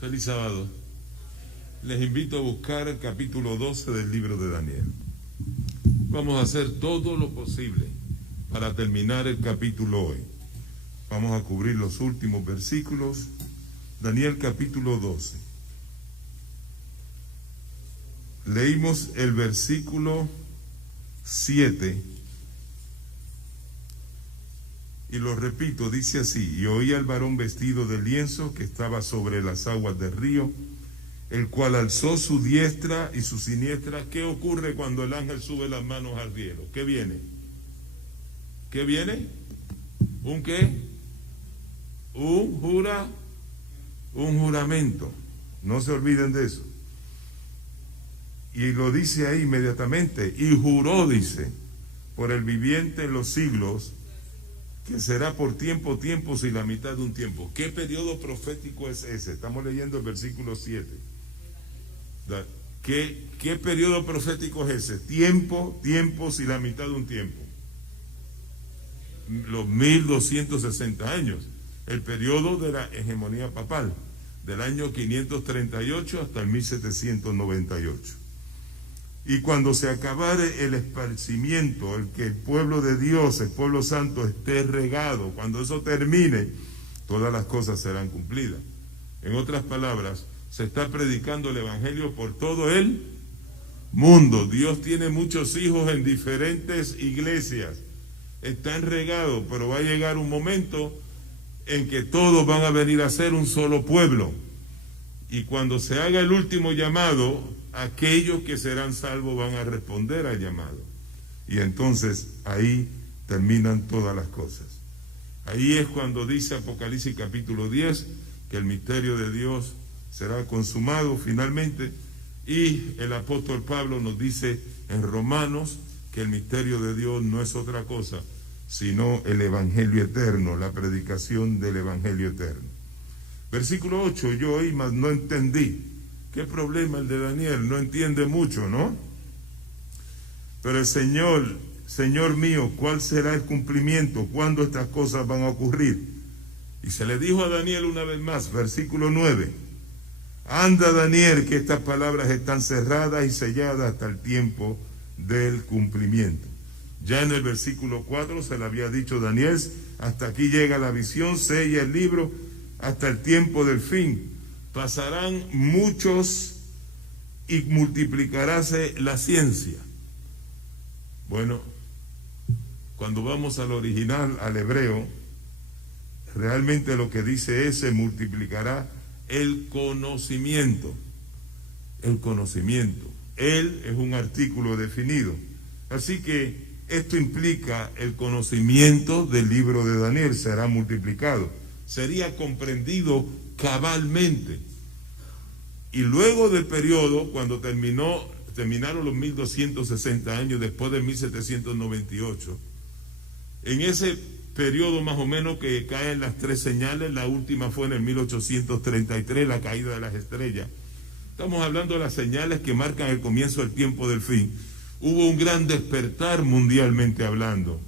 Feliz sábado. Les invito a buscar el capítulo 12 del libro de Daniel. Vamos a hacer todo lo posible para terminar el capítulo hoy. Vamos a cubrir los últimos versículos. Daniel capítulo 12. Leímos el versículo 7. Y lo repito, dice así: y oí al varón vestido de lienzo que estaba sobre las aguas del río, el cual alzó su diestra y su siniestra. ¿Qué ocurre cuando el ángel sube las manos al cielo? ¿Qué viene? ¿Qué viene? ¿Un qué? Un juramento. No se olviden de eso. Y lo dice ahí inmediatamente. Y juró, dice, por el viviente en los siglos, que será por tiempos y la mitad de un tiempo. ¿Qué periodo profético es ese? Estamos leyendo el versículo 7. ¿Qué periodo profético es ese? Tiempos y la mitad de un tiempo. Los 1260 años. El periodo de la hegemonía papal, del año 538 hasta el 1798. Y cuando se acabare el esparcimiento, el que el pueblo de Dios, el pueblo santo esté regado, cuando eso termine, todas las cosas serán cumplidas. En otras palabras, se está predicando el evangelio por todo el mundo. Dios tiene muchos hijos en diferentes iglesias, están regados, pero va a llegar un momento en que todos van a venir a ser un solo pueblo. Y cuando se haga el último llamado, aquellos que serán salvos van a responder al llamado. Y entonces ahí terminan todas las cosas. Ahí es cuando dice Apocalipsis capítulo 10 que el misterio de Dios será consumado finalmente. Y el apóstol Pablo nos dice en Romanos que el misterio de Dios no es otra cosa sino el evangelio eterno, la predicación del evangelio eterno. Versículo 8, yo oí, mas no entendí. ¿Qué problema el de Daniel? No entiende mucho, ¿no? Pero el Señor mío, ¿cuál será el cumplimiento? ¿Cuándo estas cosas van a ocurrir? Y se le dijo a Daniel una vez más, versículo 9, anda Daniel, que estas palabras están cerradas y selladas hasta el tiempo del cumplimiento. Ya en el versículo 4 se le había dicho Daniel, hasta aquí llega la visión, sella el libro hasta el tiempo del fin. Pasarán muchos y multiplicaráse la ciencia. Bueno, cuando vamos al original, al hebreo, realmente lo que dice es: se multiplicará el conocimiento. El conocimiento. Él es un artículo definido. Así que esto implica el conocimiento del libro de Daniel será multiplicado. Sería comprendido cabalmente. Y luego del periodo, cuando terminaron los 1260 años después de 1798, en ese periodo más o menos que caen las tres señales, la última fue en el 1833, la caída de las estrellas. Estamos hablando de las señales que marcan el comienzo del tiempo del fin. Hubo un gran despertar mundialmente hablando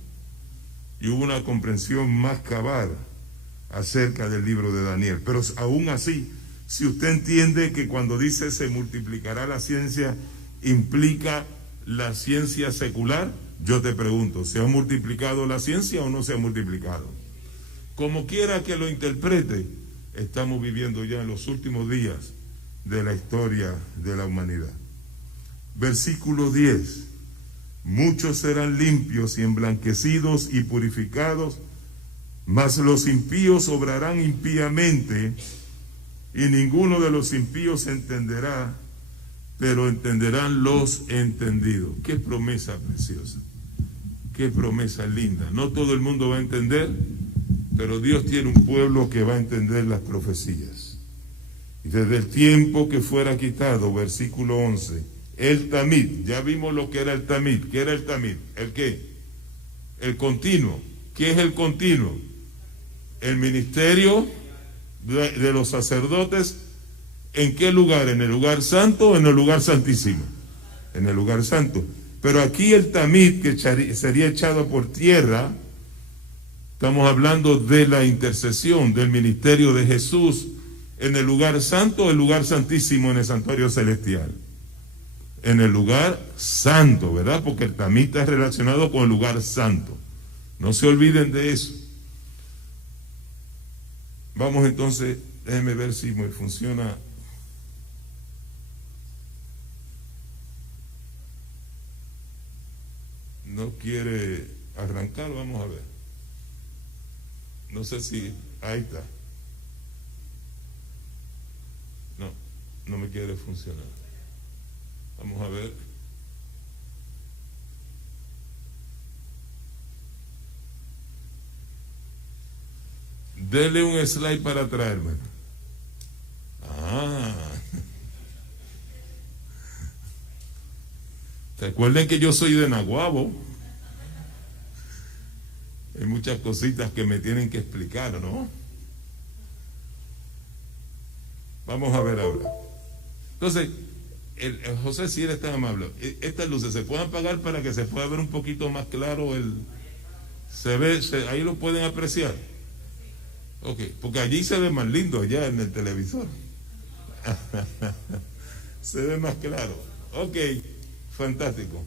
y hubo una comprensión más cabal acerca del libro de Daniel. Pero aún así, si usted entiende que cuando dice se multiplicará la ciencia, implica la ciencia secular, yo te pregunto, ¿se ha multiplicado la ciencia o no se ha multiplicado? Como quiera que lo interprete, estamos viviendo ya en los últimos días de la historia de la humanidad. Versículo 10, muchos serán limpios y emblanquecidos y purificados, mas los impíos obrarán impíamente, y ninguno de los impíos entenderá, pero entenderán los entendidos. Qué promesa preciosa, qué promesa linda. No todo el mundo va a entender, pero Dios tiene un pueblo que va a entender las profecías. Y desde el tiempo que fuera quitado, versículo 11, el tamid, ya vimos lo que era el tamid. ¿Qué era el tamid? ¿El qué? El continuo. ¿Qué es el continuo? El ministerio de los sacerdotes. ¿En qué lugar? ¿En el lugar santo o en el lugar santísimo? En el lugar santo. Pero aquí el tamid, que sería echado por tierra, estamos hablando de la intercesión, del ministerio de Jesús ¿En el lugar santo o el lugar santísimo en el santuario celestial? En el lugar santo, ¿verdad? Porque el tamid está relacionado con el lugar santo. No se olviden de eso. Vamos entonces, déjenme ver si me funciona. No quiere arrancar, vamos a ver. No sé si, ahí está. No me quiere funcionar. Vamos a ver. Dele un slide para traerme. Recuerden que yo soy de Naguabo. Hay muchas cositas que me tienen que explicar, ¿no? Vamos a ver ahora. Entonces, José, si eres tan amable, estas luces se pueden apagar para que se pueda ver un poquito más claro se ve, ahí lo pueden apreciar. Ok, porque allí se ve más lindo ya en el televisor. Se ve más claro. Ok, fantástico.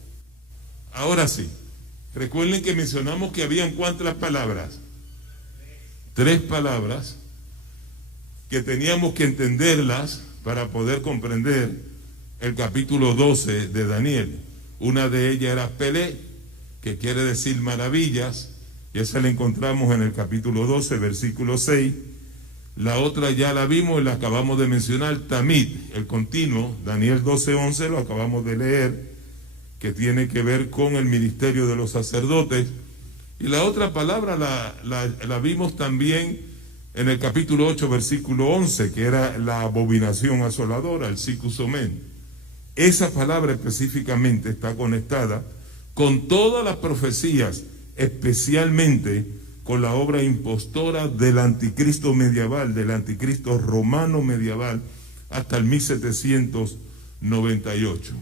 Ahora sí, recuerden que mencionamos que habían ¿cuántas palabras? 3 palabras que teníamos que entenderlas para poder comprender el capítulo 12 de Daniel. Una de ellas era Pelé, que quiere decir maravillas, y esa la encontramos en el capítulo 12, versículo 6. La otra ya la vimos y la acabamos de mencionar, Tamid, el continuo, Daniel 12:11, lo acabamos de leer, que tiene que ver con el ministerio de los sacerdotes. Y la otra palabra la vimos también en el capítulo 8, versículo 11, que era la abominación asoladora, el Siccus Omen. Esa palabra específicamente está conectada con todas las profecías, especialmente con la obra impostora del anticristo medieval, del anticristo romano medieval, hasta el 1798.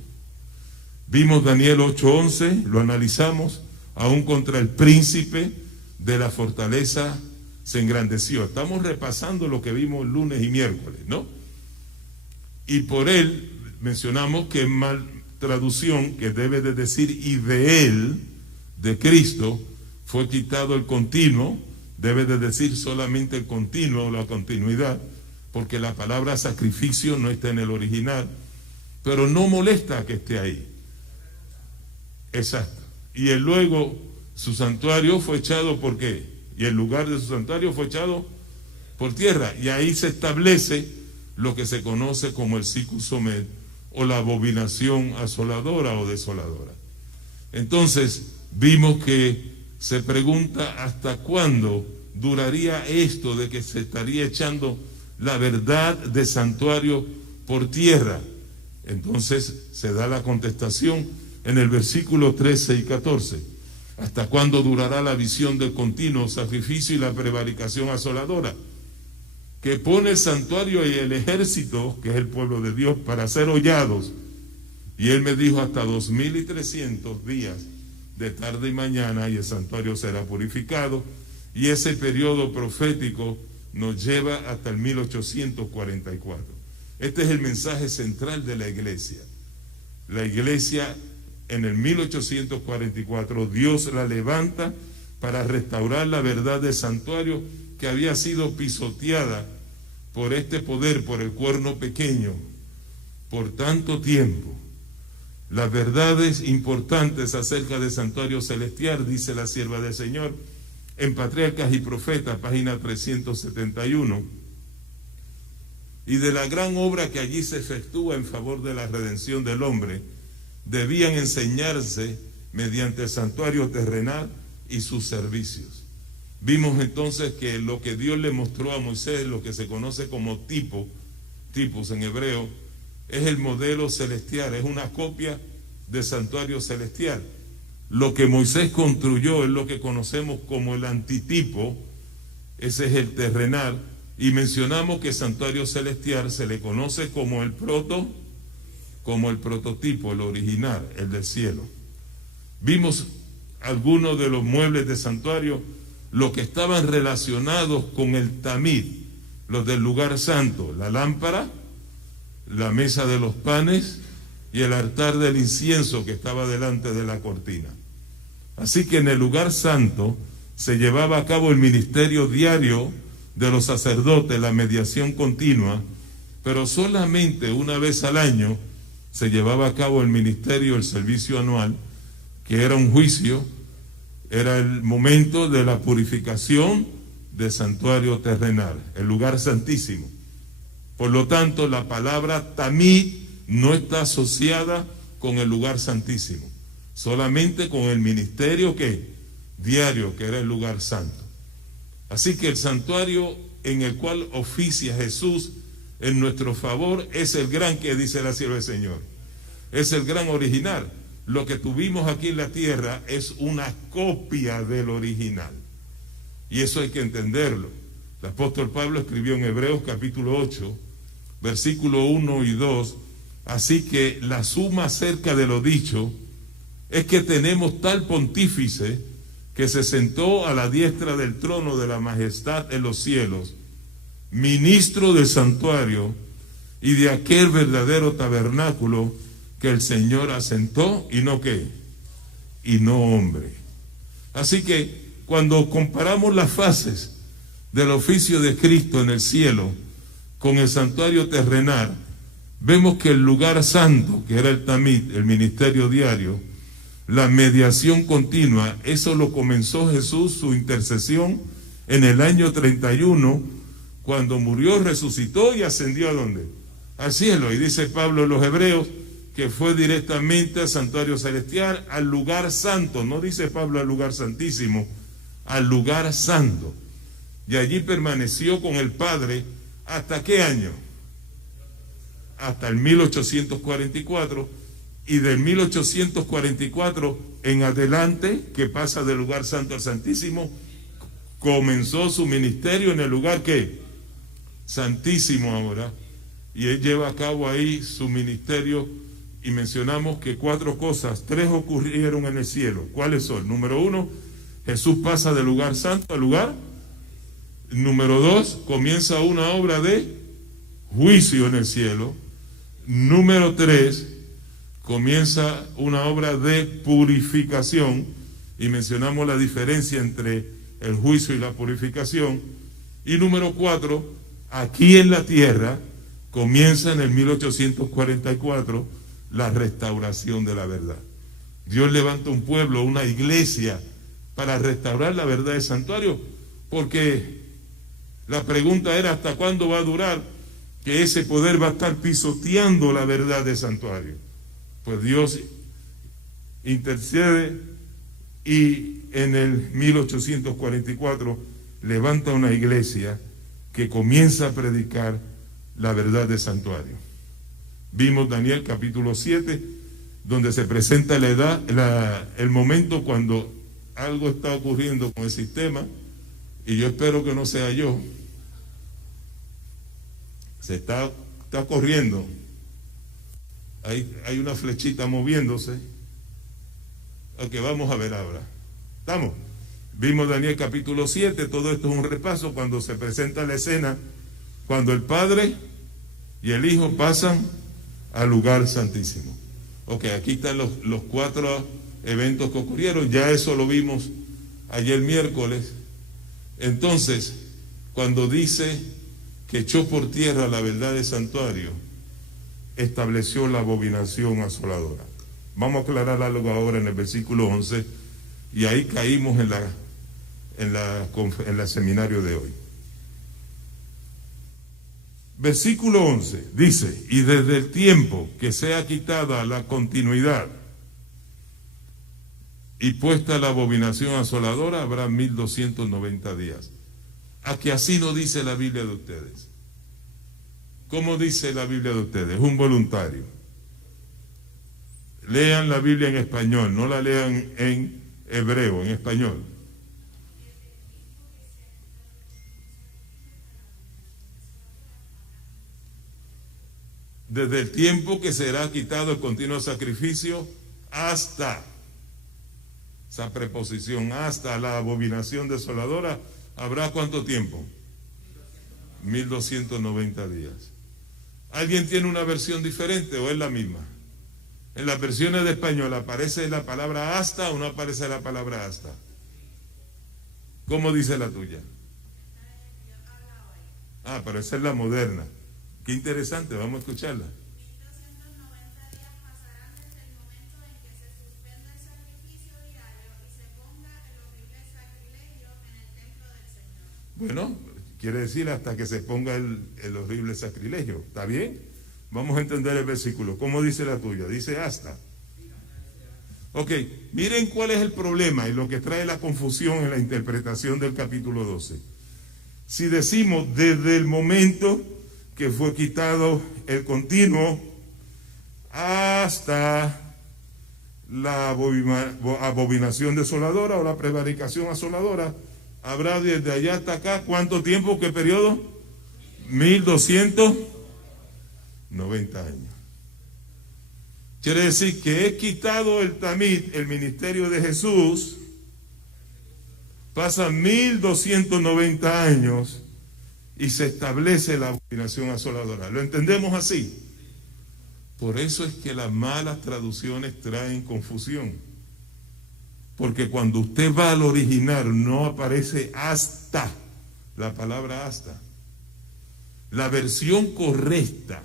Vimos Daniel 8:11, lo analizamos, aún contra el príncipe de la fortaleza se engrandeció. Estamos repasando lo que vimos lunes y miércoles, ¿no? Y por él mencionamos que en mal traducción, que debe de decir y de él, de Cristo, fue quitado el continuo, debe de decir solamente el continuo o la continuidad, porque la palabra sacrificio no está en el original, pero no molesta que esté ahí. Exacto. Y él luego, su santuario fue echado, ¿por qué? Y el lugar de su santuario fue echado por tierra, y ahí se establece lo que se conoce como el Siccus Omen, o la abominación asoladora o desoladora. Entonces vimos que se pregunta hasta cuándo duraría esto de que se estaría echando la verdad de santuario por tierra. Entonces se da la contestación en el versículo 13 y 14. ¿Hasta cuándo durará la visión del continuo sacrificio y la prevaricación asoladora? Que pone el santuario y el ejército, que es el pueblo de Dios, para ser hollados. Y él me dijo hasta 2300 días de tarde y mañana, y el santuario será purificado. Y ese periodo profético nos lleva hasta el 1844. Este es el mensaje central de la iglesia. La iglesia en el 1844, Dios la levanta para restaurar la verdad del santuario que había sido pisoteada por este poder, por el cuerno pequeño, por tanto tiempo. Las verdades importantes acerca del santuario celestial, dice la sierva del Señor, en Patriarcas y Profetas, página 371, y de la gran obra que allí se efectúa en favor de la redención del hombre, debían enseñarse mediante el santuario terrenal y sus servicios. Vimos entonces que lo que Dios le mostró a Moisés, lo que se conoce como tipos en hebreo, es el modelo celestial, es una copia del santuario celestial. Lo que Moisés construyó es lo que conocemos como el antitipo, ese es el terrenal, y mencionamos que el santuario celestial se le conoce como el prototipo, el original, el del cielo. Vimos algunos de los muebles de santuario, los que estaban relacionados con el tamid, los del lugar santo, la lámpara, la mesa de los panes y el altar del incienso que estaba delante de la cortina. Así que en el lugar santo se llevaba a cabo el ministerio diario de los sacerdotes, la mediación continua, pero solamente una vez al año se llevaba a cabo el ministerio, el servicio anual, que era un juicio, era el momento de la purificación del santuario terrenal, el lugar santísimo. Por lo tanto, la palabra tamid no está asociada con el lugar santísimo, solamente con el ministerio diario, que era el lugar santo. Así que el santuario en el cual oficia Jesús en nuestro favor es el gran, que dice la sierva del Señor, es el gran original. Lo que tuvimos aquí en la tierra es una copia del original, y eso hay que entenderlo. El apóstol Pablo escribió en Hebreos capítulo 8, versículo 1 y 2, así que la suma acerca de lo dicho es que tenemos tal pontífice que se sentó a la diestra del trono de la majestad en los cielos, ministro del santuario y de aquel verdadero tabernáculo que el Señor asentó, y no qué, y no hombre. Así que cuando comparamos las fases del oficio de Cristo en el cielo con el santuario terrenal, vemos que el lugar santo, que era el tamid, el ministerio diario, la mediación continua, eso lo comenzó Jesús, su intercesión, en el año 31, cuando murió, resucitó y ascendió ¿a dónde? Al cielo. Y dice Pablo en los Hebreos que fue directamente al santuario celestial, al lugar santo. No dice Pablo al lugar santísimo, al lugar santo. Y allí permaneció con el Padre, ¿hasta qué año? Hasta el 1844, y del 1844 en adelante, que pasa del lugar santo al santísimo, comenzó su ministerio en el lugar ¿qué? Santísimo ahora, y él lleva a cabo ahí su ministerio, y mencionamos que 4 cosas, 3 ocurrieron en el cielo. ¿Cuáles son? Número 1, Jesús pasa del lugar santo al lugar. Número 2, comienza una obra de juicio en el cielo. Número 3, comienza una obra de purificación, y mencionamos la diferencia entre el juicio y la purificación. Y número 4, aquí en la tierra comienza en el 1844 la restauración de la verdad. Dios levanta un pueblo, una iglesia, para restaurar la verdad del santuario, porque la pregunta era ¿hasta cuándo va a durar que ese poder va a estar pisoteando la verdad del santuario? Pues Dios intercede, y en el 1844 levanta una iglesia que comienza a predicar la verdad del santuario. Vimos Daniel capítulo 7, donde se presenta el momento cuando algo está ocurriendo con el sistema, y yo espero que no sea yo. Se está corriendo. Hay una flechita moviéndose. Ok, vamos a ver ahora. ¿Estamos? Vimos Daniel capítulo 7, todo esto es un repaso cuando se presenta la escena, cuando el Padre y el Hijo pasan al lugar santísimo. Ok, aquí están los 4 eventos que ocurrieron, ya eso lo vimos ayer miércoles. Entonces, cuando dice que echó por tierra la verdad del santuario, estableció la abominación asoladora. Vamos a aclarar algo ahora en el versículo 11, y ahí caímos en el seminario de hoy. Versículo 11 dice: y desde el tiempo que sea quitada la continuidad y puesta la abominación asoladora, habrá 1290 días. A que así no dice la Biblia de ustedes. ¿Cómo dice la Biblia de ustedes? Un voluntario. Lean la Biblia en español, no la lean en hebreo, en español. Desde el tiempo que será quitado el continuo sacrificio hasta, esa preposición, hasta la abominación desoladora, ¿habrá cuánto tiempo? 1290 días. ¿Alguien tiene una versión diferente o es la misma? En las versiones de español aparece la palabra hasta o no aparece la palabra hasta. ¿Cómo dice la tuya? Ah, pero esa es la moderna. Qué interesante, vamos a escucharla. 1290 días pasarán desde el momento en que se suspenda el sacrificio diario y se ponga el horrible sacrilegio en el templo del Señor. Bueno, quiere decir hasta que se ponga el horrible sacrilegio. ¿Está bien? Vamos a entender el versículo. ¿Cómo dice la tuya? Dice hasta. Ok, miren cuál es el problema y lo que trae la confusión en la interpretación del capítulo 12. Si decimos desde el momento que fue quitado el continuo hasta la abominación desoladora o la prevaricación asoladora, habrá desde allá hasta acá, ¿cuánto tiempo? ¿Qué periodo? 1290 años. Quiere decir que es quitado el tamid, el ministerio de Jesús, pasan 1290 años y se establece la abominación asoladora. ¿Lo entendemos así? Por eso es que las malas traducciones traen confusión. Porque cuando usted va al original no aparece hasta, la palabra hasta. La versión correcta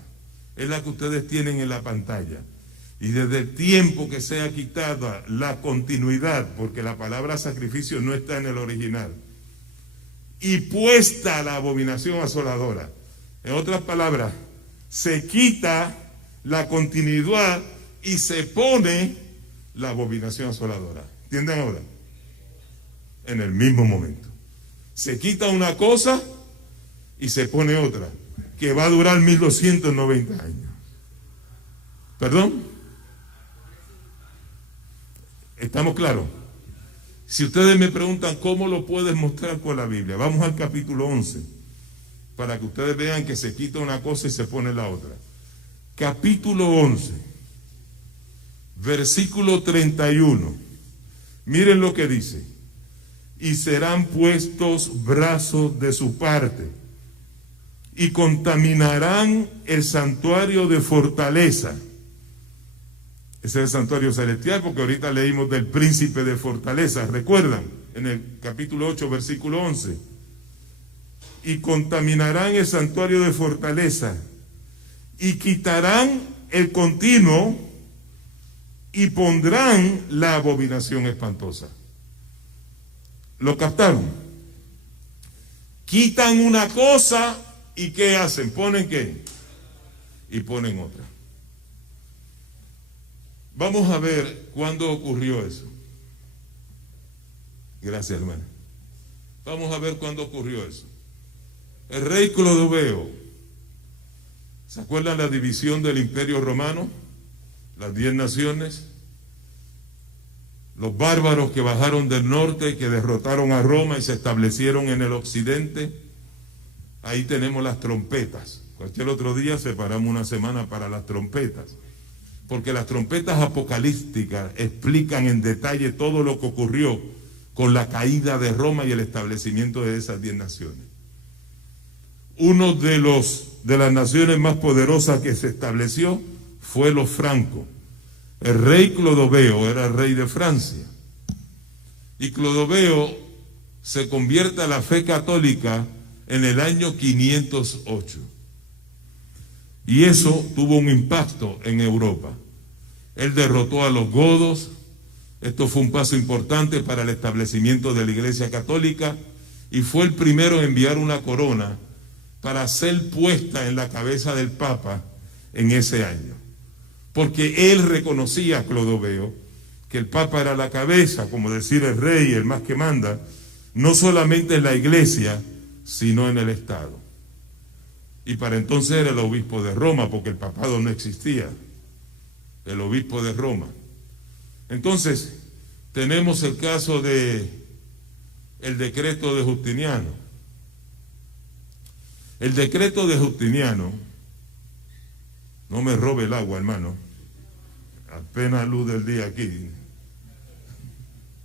es la que ustedes tienen en la pantalla. Y desde el tiempo que sea quitada la continuidad, porque la palabra sacrificio no está en el original, y puesta la abominación asoladora. En otras palabras, se quita la continuidad y se pone la abominación asoladora. ¿Entienden ahora? En el mismo momento. Se quita una cosa y se pone otra, que va a durar 1290 años. ¿Perdón? ¿Estamos claros? Si ustedes me preguntan cómo lo puedes mostrar con la Biblia, vamos al capítulo 11, para que ustedes vean que se quita una cosa y se pone la otra. Capítulo 11, versículo 31. Miren lo que dice. Y serán puestos brazos de su parte, y contaminarán el santuario de fortaleza. Ese es el santuario celestial, porque ahorita leímos del príncipe de fortaleza, ¿recuerdan? En el capítulo 8, versículo 11. Y contaminarán el santuario de fortaleza, y quitarán el continuo, y pondrán la abominación espantosa. ¿Lo captaron? Quitan una cosa, ¿y qué hacen? ¿Ponen qué? Y ponen otra. Vamos a ver cuándo ocurrió eso. Gracias, hermana. Vamos a ver cuándo ocurrió eso. El rey Clodoveo, ¿se acuerdan la división del Imperio Romano? Las 10 naciones. Los bárbaros que bajaron del norte, que derrotaron a Roma y se establecieron en el occidente. Ahí tenemos las trompetas. Cualquier otro día separamos una semana para las trompetas. Porque las trompetas apocalípticas explican en detalle todo lo que ocurrió con la caída de Roma y el establecimiento de esas 10 naciones. Uno de las naciones más poderosas que se estableció fue los francos. El rey Clodoveo era el rey de Francia. Y Clodoveo se convierte a la fe católica en el año 508. Y eso tuvo un impacto en Europa. Él derrotó a los godos. Esto fue un paso importante para el establecimiento de la Iglesia Católica y fue el primero en enviar una corona para ser puesta en la cabeza del Papa en ese año. Porque él reconocía a Clodoveo que el Papa era la cabeza, como decir el rey, el más que manda, no solamente en la Iglesia, sino en el Estado. Y para entonces era el obispo de Roma, porque el papado no existía, el obispo de Roma. Entonces, tenemos el caso de el decreto de Justiniano. El decreto de Justiniano, no me robe el agua, hermano, apenas luz del día aquí,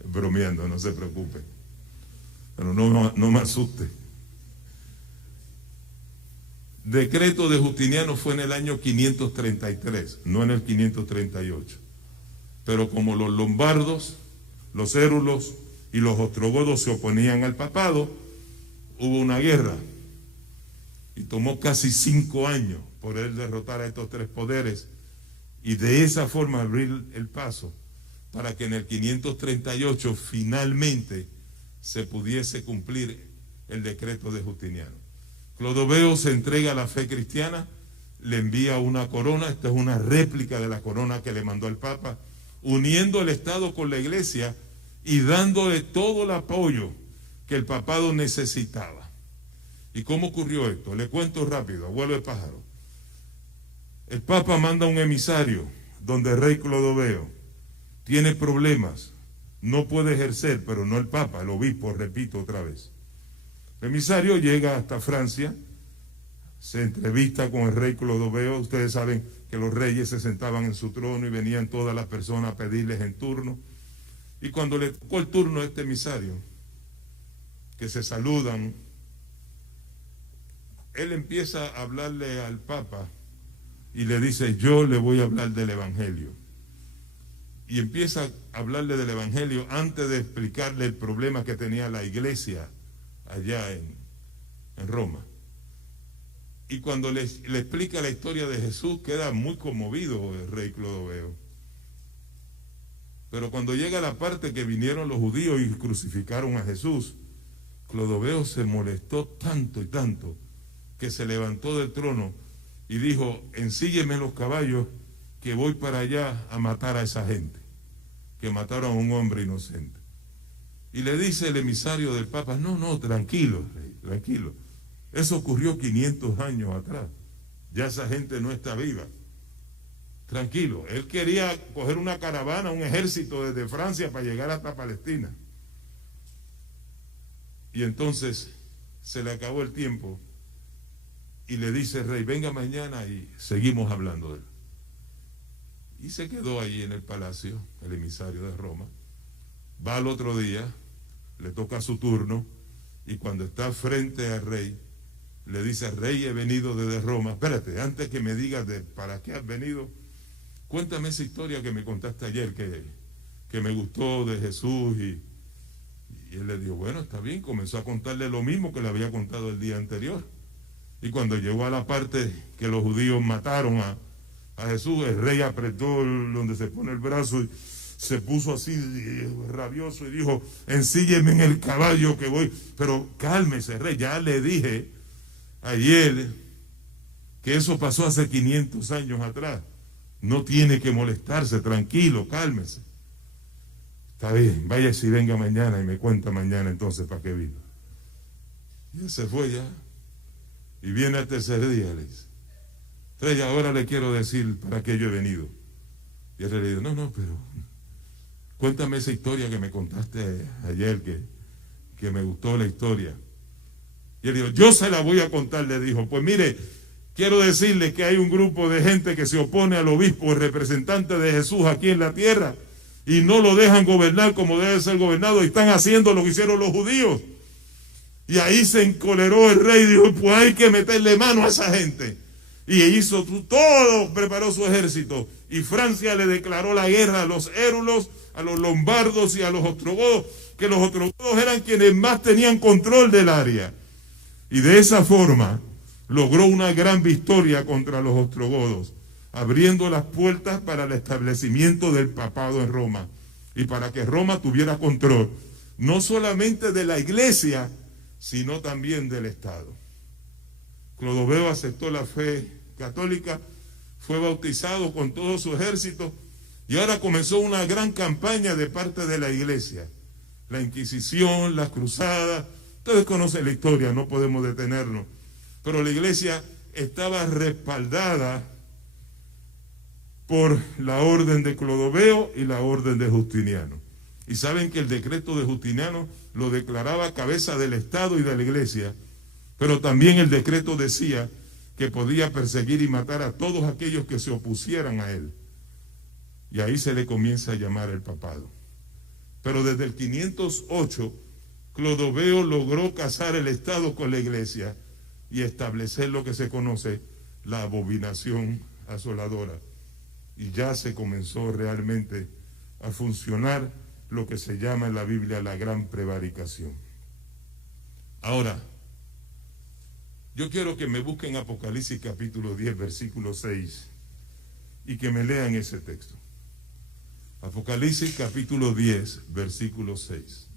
bromeando, no se preocupe, pero no me asuste. decreto de Justiniano fue en el año 533, no en el 538. Pero como los lombardos, los érulos y los ostrogodos se oponían al papado, hubo una guerra y tomó casi 5 años por él derrotar a estos tres poderes y de esa forma abrir el paso para que en el 538 finalmente se pudiese cumplir el decreto de Justiniano. Clodoveo se entrega a la fe cristiana, le envía una corona, esta es una réplica de la corona que le mandó el Papa, uniendo el Estado con la Iglesia y dándole todo el apoyo que el papado necesitaba. ¿Y cómo ocurrió esto? Le cuento rápido, abuelo de pájaro. El Papa manda un emisario donde el rey Clodoveo tiene problemas, no puede ejercer, pero no el Papa, el obispo, repito otra vez. El emisario llega hasta Francia, se entrevista con el rey Clodoveo. Ustedes saben que los reyes se sentaban en su trono y venían todas las personas a pedirles en turno. Y cuando le tocó el turno a este emisario, que se saludan, él empieza a hablarle al Papa y le dice: yo le voy a hablar del Evangelio. Y empieza a hablarle del Evangelio antes de explicarle el problema que tenía la iglesia allá en Roma. Y cuando le explica la historia de Jesús, queda muy conmovido el rey Clodoveo. Pero cuando llega la parte que vinieron los judíos y crucificaron a Jesús, Clodoveo se molestó tanto y tanto que se levantó del trono y dijo: ensílleme los caballos que voy para allá a matar a esa gente, que mataron a un hombre inocente. Y le dice el emisario del Papa: no, tranquilo, rey, tranquilo. Eso ocurrió 500 años atrás. Ya esa gente no está viva. Tranquilo. Él quería coger una caravana, un ejército desde Francia para llegar hasta Palestina. Y entonces se le acabó el tiempo y le dice el rey: venga mañana y seguimos hablando de él. Y se quedó ahí en el palacio, el emisario de Roma. Va al otro día, le toca su turno, y cuando está frente al rey, le dice: rey, he venido desde Roma. Espérate, antes que me digas para qué has venido, cuéntame esa historia que me contaste ayer, que me gustó de Jesús. Y él le dijo: bueno, está bien. Comenzó a contarle lo mismo que le había contado el día anterior. Y cuando llegó a la parte que los judíos mataron a Jesús, el rey apretó donde se pone el brazo y se puso así rabioso y dijo: ensílleme en el caballo que voy. Pero cálmese, rey, ya le dije ayer que eso pasó hace 500 años atrás. No tiene que molestarse, tranquilo, cálmese. Está bien, váyase y venga mañana y me cuenta mañana entonces para qué vino. Y él se fue ya. Y viene al tercer día, le dice: rey, ahora le quiero decir para qué yo he venido. Y él le dijo: no, pero cuéntame esa historia que me contaste ayer, que me gustó la historia. Y él dijo: yo se la voy a contar. Le dijo: pues mire, quiero decirle que hay un grupo de gente que se opone al obispo, el representante de Jesús aquí en la tierra, y no lo dejan gobernar como debe ser gobernado, y están haciendo lo que hicieron los judíos. Y ahí se encoleró el rey y dijo: pues hay que meterle mano a esa gente. Y hizo todo, preparó su ejército, y Francia le declaró la guerra a los érulos, a los lombardos y a los ostrogodos, que los ostrogodos eran quienes más tenían control del área. Y de esa forma logró una gran victoria contra los ostrogodos, abriendo las puertas para el establecimiento del papado en Roma, y para que Roma tuviera control, no solamente de la iglesia, sino también del Estado. Clodoveo aceptó la fe católica, fue bautizado con todo su ejército, y ahora comenzó una gran campaña de parte de la iglesia. La Inquisición, las cruzadas, ustedes conocen la historia, no podemos detenernos, pero la iglesia estaba respaldada por la orden de Clodoveo y la orden de Justiniano. Y saben que el decreto de Justiniano lo declaraba cabeza del Estado y de la iglesia, pero también el decreto decía que podía perseguir y matar a todos aquellos que se opusieran a él. Y ahí se le comienza a llamar el papado. Pero desde el 508, Clodoveo logró casar el Estado con la iglesia, y establecer lo que se conoce la abominación asoladora. Y ya se comenzó realmente a funcionar lo que se llama en la Biblia la gran prevaricación. Ahora, yo quiero que me busquen Apocalipsis capítulo 10, versículo 6, y que me lean ese texto. Apocalipsis capítulo 10, versículo 6.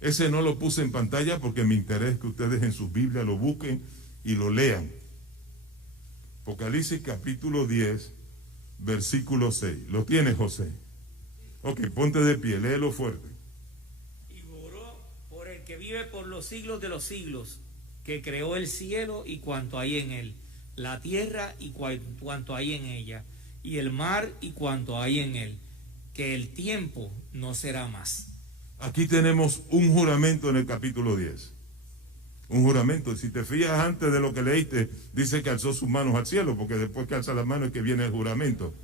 Ese no lo puse en pantalla porque me interesa que ustedes en sus Biblias lo busquen y lo lean. Apocalipsis capítulo 10, versículo 6. ¿Lo tiene, José? Ok, ponte de pie, léelo fuerte. Y juró por el que vive por los siglos de los siglos, que creó el cielo y cuanto hay en él, la tierra y cuanto hay en ella, y el mar y cuanto hay en él, que el tiempo no será más. Aquí tenemos un juramento en el capítulo 10. Un juramento. Si te fijas antes de lo que leíste, dice que alzó sus manos al cielo, porque después que alza las manos es que viene el juramento.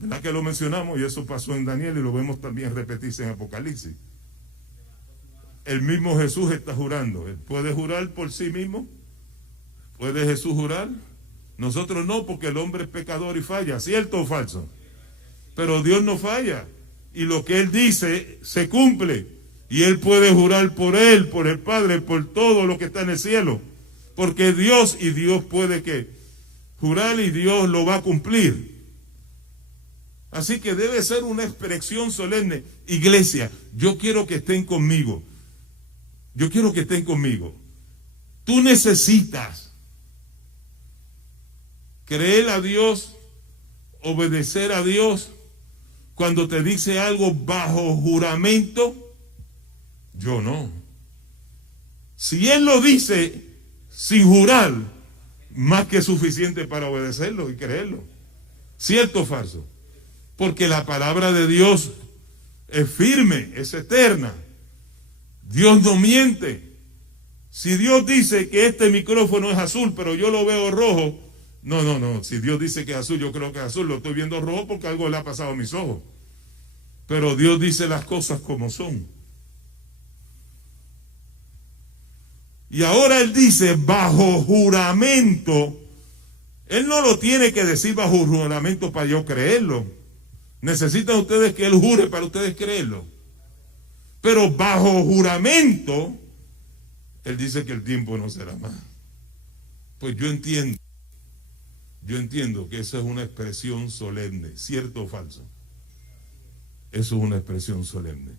¿Verdad que lo mencionamos? Y eso pasó en Daniel y lo vemos también repetirse en Apocalipsis. El mismo Jesús está jurando. ¿Él puede jurar por sí mismo? ¿Puede Jesús jurar? Nosotros no, porque el hombre es pecador y falla. ¿Cierto o falso? Pero Dios no falla. Y lo que Él dice se cumple. Y Él puede jurar por Él, por el Padre, por todo lo que está en el cielo. Porque Dios, y Dios puede que jurar y Dios lo va a cumplir. Así que debe ser una expresión solemne. Iglesia, yo quiero que estén conmigo. Yo quiero que estén conmigo. Tú necesitas creer a Dios, obedecer a Dios. Cuando te dice algo bajo juramento, yo no. Si Él lo dice sin jurar, más que suficiente para obedecerlo y creerlo. ¿Cierto o falso? Porque la palabra de Dios es firme, es eterna. Dios no miente. Si Dios dice que este micrófono es azul, pero yo lo veo rojo, no. Si Dios dice que es azul, yo creo que es azul. Lo estoy viendo rojo porque algo le ha pasado a mis ojos. Pero Dios dice las cosas como son. Y ahora Él dice bajo juramento. Él no lo tiene que decir bajo juramento para yo creerlo. Necesitan ustedes que Él jure para ustedes creerlo. Pero bajo juramento, Él dice que el tiempo no será más. Pues yo entiendo que esa es una expresión solemne, ¿cierto o falso? Eso es una expresión solemne.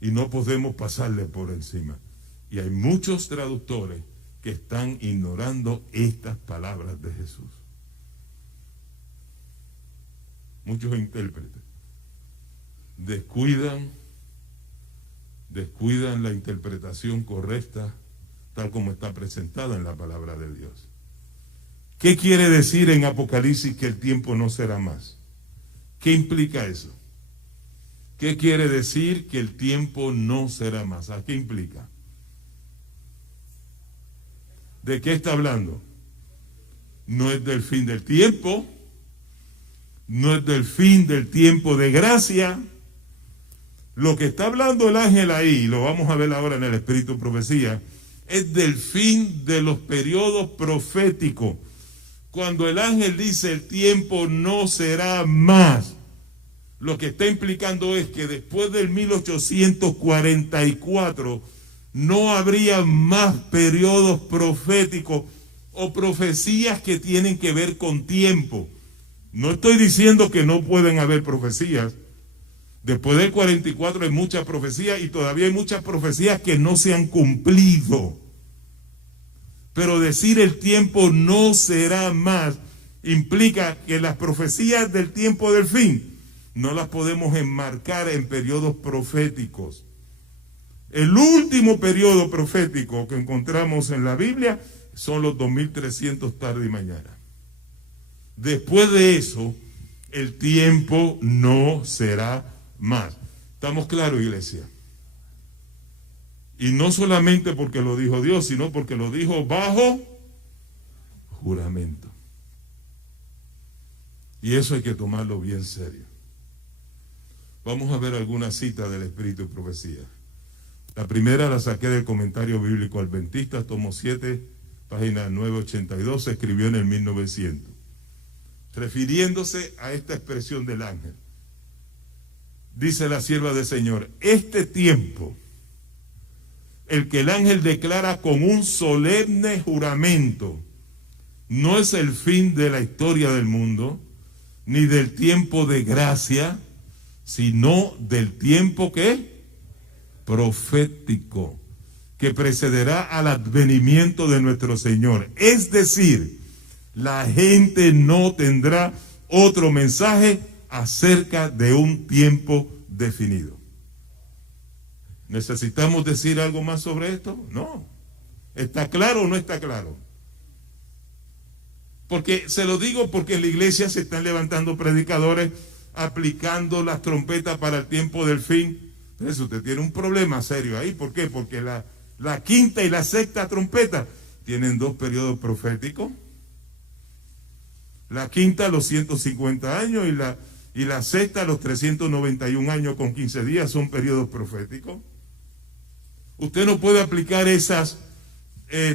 Y no podemos pasarle por encima. Y hay muchos traductores que están ignorando estas palabras de Jesús. Muchos intérpretes descuidan la interpretación correcta tal como está presentada en la palabra de Dios. ¿Qué quiere decir en Apocalipsis que el tiempo no será más? ¿Qué implica eso? ¿Qué quiere decir que el tiempo no será más? ¿A qué implica? ¿De qué está hablando? No es del fin del tiempo, no es del fin del tiempo de gracia. Lo que está hablando el ángel ahí, lo vamos a ver ahora en el Espíritu de Profecía, es del fin de los periodos proféticos. Cuando el ángel dice el tiempo no será más, lo que está implicando es que después del 1844 no habría más periodos proféticos o profecías que tienen que ver con tiempo. No estoy diciendo que no pueden haber profecías. Después del 44 hay muchas profecías y todavía hay muchas profecías que no se han cumplido. Pero decir el tiempo no será más implica que las profecías del tiempo del fin no las podemos enmarcar en periodos proféticos. El último periodo profético que encontramos en la Biblia son los 2300 tarde y mañana. Después de eso, el tiempo no será más. ¿Estamos claros, iglesia? Y no solamente porque lo dijo Dios, sino porque lo dijo bajo juramento. Y eso hay que tomarlo bien serio. Vamos a ver alguna cita del Espíritu de Profecía. La primera la saqué del Comentario Bíblico Adventista, tomo 7, página 982, se escribió en el 1900, refiriéndose a esta expresión del ángel. Dice la sierva del Señor: este tiempo, el que el ángel declara con un solemne juramento, no es el fin de la historia del mundo, ni del tiempo de gracia, sino del tiempo que profético, que precederá al advenimiento de nuestro Señor. Es decir, la gente no tendrá otro mensaje acerca de un tiempo definido. ¿Necesitamos decir algo más sobre esto? No. ¿Está claro o no está claro? Porque se lo digo porque en la iglesia se están levantando predicadores aplicando las trompetas para el tiempo del fin. Entonces usted tiene un problema serio ahí. ¿Por qué? Porque la quinta y la sexta trompeta tienen dos periodos proféticos. La quinta los 150 años y la sexta los 391 años con 15 días son periodos proféticos. Usted no puede aplicar esas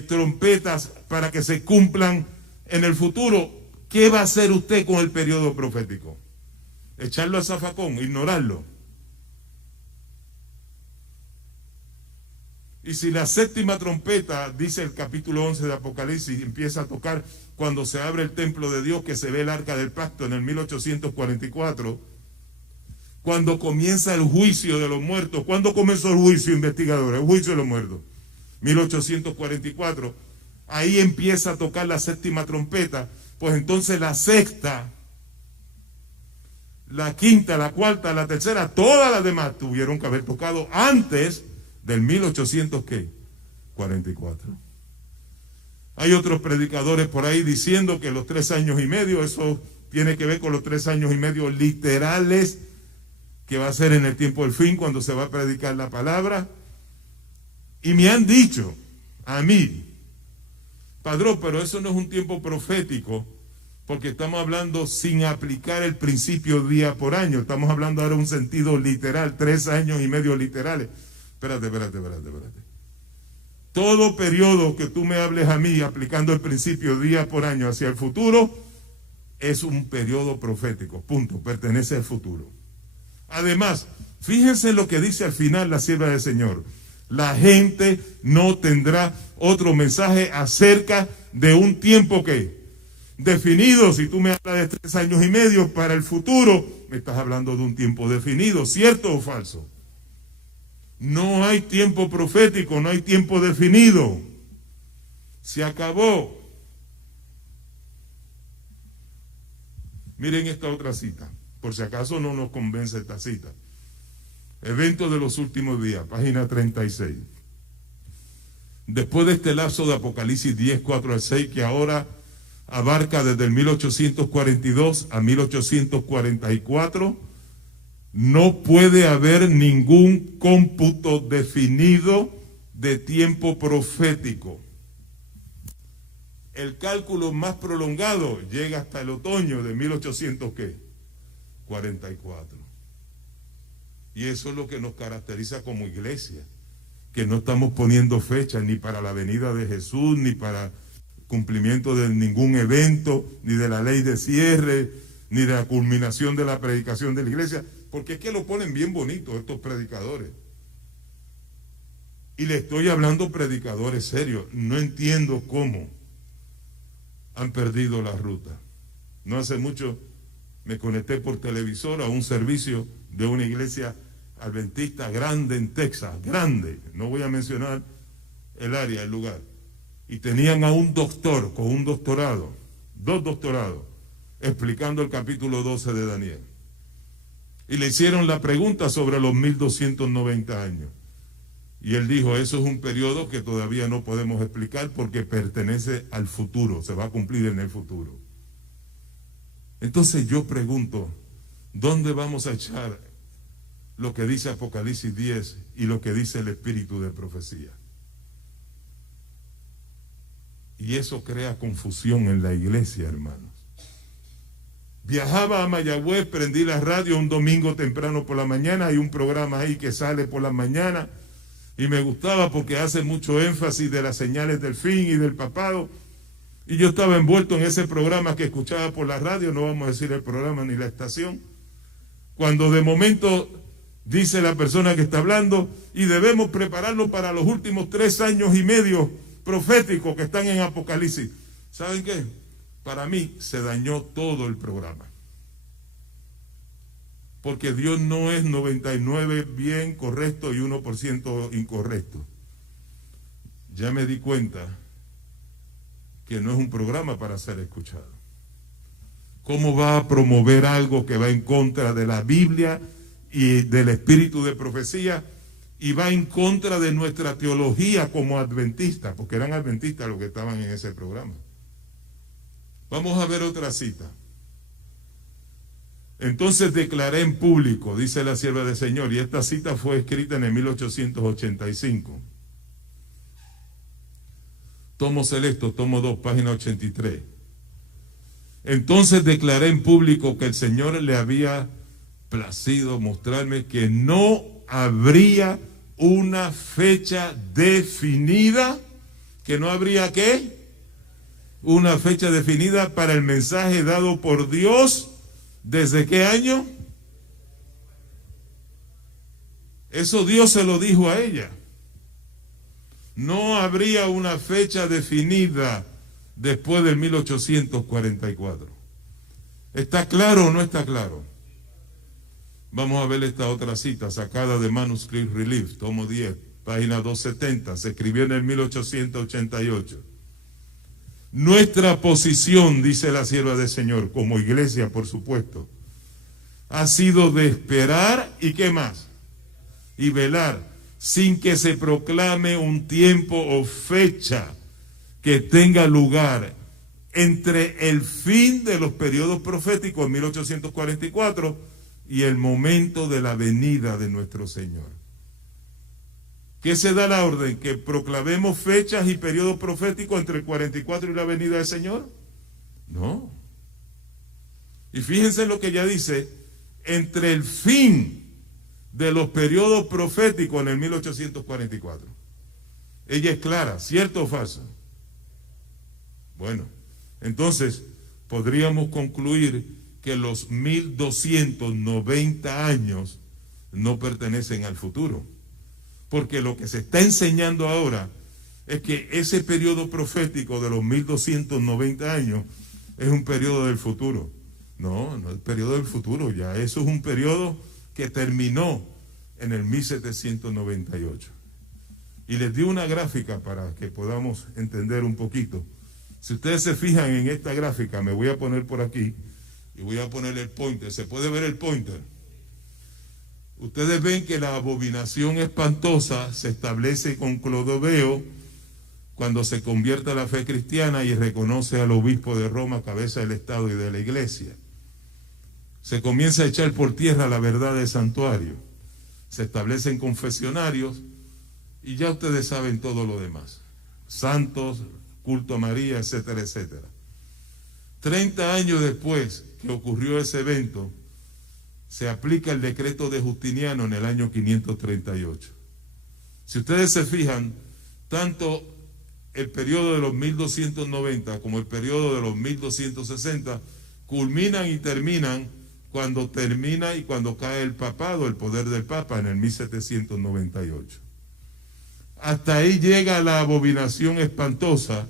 trompetas para que se cumplan en el futuro. ¿Qué va a hacer usted con el periodo profético? Echarlo a zafacón, ignorarlo. Y si la séptima trompeta, dice el capítulo 11 de Apocalipsis, empieza a tocar cuando se abre el templo de Dios, que se ve el arca del pacto en el 1844, cuando comienza el juicio de los muertos. ¿Cuándo comenzó el juicio, investigador? El juicio de los muertos. 1844. Ahí empieza a tocar la séptima trompeta. Pues entonces la sexta, la quinta, la cuarta, la tercera, todas las demás tuvieron que haber tocado antes del 1844. Hay otros predicadores por ahí diciendo que los 3 años y medio, eso tiene que ver con los 3 años y medio literales que va a ser en el tiempo del fin, cuando se va a predicar la palabra. Y me han dicho a mí: padrón, pero eso no es un tiempo profético, porque estamos hablando sin aplicar el principio día por año. Estamos hablando ahora de un sentido literal, 3 años y medio literales. Espérate. Todo periodo que tú me hables a mí aplicando el principio día por año hacia el futuro es un periodo profético, punto, pertenece al futuro. Además, fíjense lo que dice al final la sierva del Señor: la gente no tendrá otro mensaje acerca de un tiempo que definido. Si tú me hablas de 3 años y medio para el futuro, me estás hablando de un tiempo definido, ¿cierto o falso? No hay tiempo profético, no hay tiempo definido. Se acabó. Miren esta otra cita, por si acaso no nos convence esta cita. Eventos de los últimos días, página 36. Después de este lapso de Apocalipsis 10, 4 al 6, que ahora abarca desde el 1842 a 1844, no puede haber ningún cómputo definido de tiempo profético. El cálculo más prolongado llega hasta el otoño de 1844. Y eso es lo que nos caracteriza como iglesia, que no estamos poniendo fecha ni para la venida de Jesús, ni para cumplimiento de ningún evento, ni de la ley de cierre, ni de la culminación de la predicación de la iglesia, porque es que lo ponen bien bonito estos predicadores. Y le estoy hablando predicadores serios. No entiendo cómo han perdido la ruta. No hace mucho me conecté por televisor a un servicio de una iglesia adventista grande en Texas, grande, no voy a mencionar el área, el lugar, y tenían a un doctor con un doctorado, 2 doctorados, explicando el capítulo 12 de Daniel. Y le hicieron la pregunta sobre los 1290 años. Y él dijo: eso es un periodo que todavía no podemos explicar porque pertenece al futuro, se va a cumplir en el futuro. Entonces yo pregunto, ¿dónde vamos a echar lo que dice Apocalipsis 10 y lo que dice el espíritu de profecía? Y eso crea confusión en la iglesia, hermanos. Viajaba a Mayagüez, prendí la radio un domingo temprano por la mañana, hay un programa ahí que sale por la mañana Y me gustaba porque hace mucho énfasis de las señales del fin y del papado. Y yo estaba envuelto en ese programa que escuchaba por la radio, no vamos a decir el programa ni la estación, cuando de momento dice la persona que está hablando, y debemos prepararnos para los últimos 3 años y medio proféticos que están en Apocalipsis. ¿Saben qué? Para mí se dañó todo el programa. Porque Dios no es 99 bien correcto y 1% incorrecto. Ya me di cuenta que no es un programa para ser escuchado. ¿Cómo va a promover algo que va en contra de la Biblia y del espíritu de profecía y va en contra de nuestra teología como adventistas? Porque eran adventistas los que estaban en ese programa. Vamos a ver otra cita. Entonces declaré en público, dice la sierva del Señor, y esta cita fue escrita en el 1885. Tomo Selecto, tomo 2, página 83. Entonces declaré en público que el Señor le había placido mostrarme que no habría una fecha definida, que no habría ¿qué? Una fecha definida para el mensaje dado por Dios. ¿Desde qué año? Eso Dios se lo dijo a ella. No habría una fecha definida después del 1844. ¿Está claro o no está claro? Vamos a ver esta otra cita sacada de Manuscript Relief, tomo 10, página 270. Se escribió en el 1888. Nuestra posición, dice la sierva del Señor, como iglesia, por supuesto, ha sido de esperar y ¿qué más? Y velar, sin que se proclame un tiempo o fecha que tenga lugar entre el fin de los periodos proféticos en 1844 y el momento de la venida de nuestro Señor. ¿Qué se da la orden? ¿Que proclamemos fechas y periodos proféticos entre el 44 y la venida del Señor? No. Y fíjense lo que ya dice, entre el fin de los periodos proféticos en el 1844. Ella es clara, ¿cierto o falso? Bueno, entonces podríamos concluir que los 1290 años no pertenecen al futuro. Porque lo que se está enseñando ahora es que ese periodo profético de los 1290 años es un periodo del futuro. No, no es periodo del futuro, ya eso es un periodo que terminó en el 1798. Y les di una gráfica para que podamos entender un poquito. Si ustedes se fijan en esta gráfica, me voy a poner por aquí y voy a poner el pointer. ¿Se puede ver el pointer? Ustedes ven que la abominación espantosa se establece con Clodoveo cuando se convierte a la fe cristiana y reconoce al obispo de Roma, cabeza del Estado y de la Iglesia. Se comienza a echar por tierra la verdad del santuario. Se establecen confesionarios y ya ustedes saben todo lo demás. Santos, culto a María, etcétera, etcétera. 30 años después que ocurrió ese evento, se aplica el decreto de Justiniano en el año 538. Si ustedes se fijan, tanto el periodo de los 1290 como el periodo de los 1260 culminan y terminan cuando termina y cuando cae el papado, el poder del Papa en el 1798. Hasta ahí llega la abominación espantosa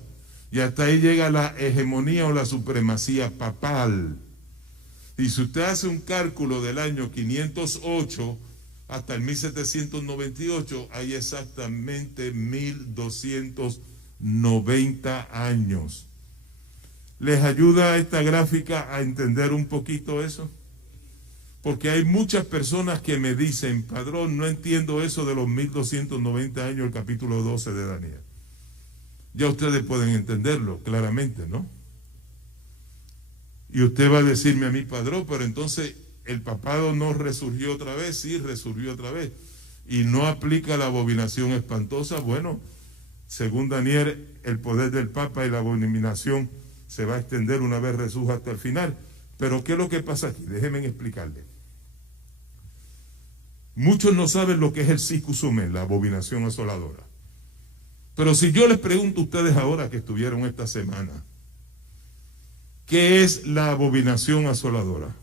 y hasta ahí llega la hegemonía o la supremacía papal. Y si usted hace un cálculo del año 508 hasta el 1798, hay exactamente 1290 años. ¿Les ayuda esta gráfica a entender un poquito eso? Porque hay muchas personas que me dicen, padrón, no entiendo eso de los 1290 años, el capítulo 12 de Daniel. Ya ustedes pueden entenderlo claramente, ¿no? Y usted va a decirme a mí, padrón, pero entonces el papado no resurgió otra vez. Sí, resurgió otra vez. Y no aplica la abominación espantosa. Bueno, según Daniel, el poder del Papa y la abominación se va a extender una vez resurja hasta el final. Pero ¿qué es lo que pasa aquí? Déjenme explicarle. Muchos no saben lo que es el siccus omen, la abominación asoladora. Pero si yo les pregunto a ustedes ahora que estuvieron esta semana, ¿qué es la abominación asoladora?